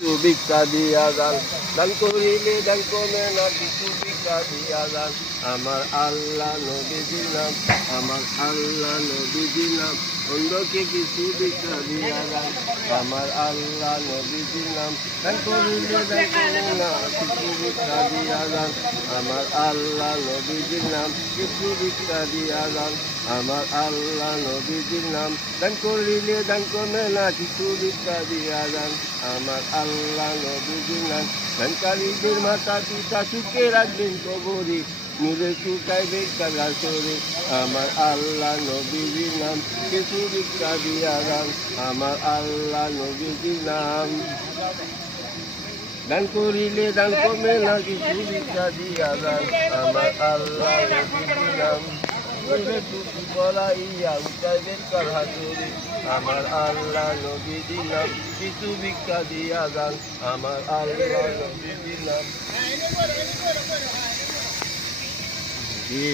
ভিক্ষা দিয়া যান, দান করিলে দান কমে না, কিছু ভিক্ষা দিয়া যান। আমার আল্লাহ নবীজির নাম, আমার আল্লাহ নবীজির নাম, অন্ধকে কিছু ভিক্ষা দিয়া যান। আমার আল্লাহ নবীজির নাম, দান করিলে দান কমে না, কিছু ভিক্ষা দিয়া যান। আমার আল্লাহ নবীজির নাম, কিছু ভিক্ষা দিয়া যান। আমার আল্লাহ নবীজির নাম, দান করিলে দান কমে না, কিছু ভিক্ষা দিয়া যান। আমার আল্লাহ নবীজির নাম, দানকারীদের মাতা পিতা সুখে রাখবেন কবরে, নিজে শুকাইবে কাগাছরে। আমার আল্লাহ নবীজির নাম, কিছু ভিক্ষা দিয়া যান। আমার আল্লাহ নবীজির নাম, দান করিলে দান কমে না, কিছু ভিক্ষা দিয়া যান। আমার আল্লাহ নবীজির নাম, টুপি পরাইয়া উঠাইবেন কাগাছরে। আমার আল্লাহ নবীজির নাম, কিছু ভিক্ষা দিয়া যান। আমার আল্লাহ নবীজির নাম। জি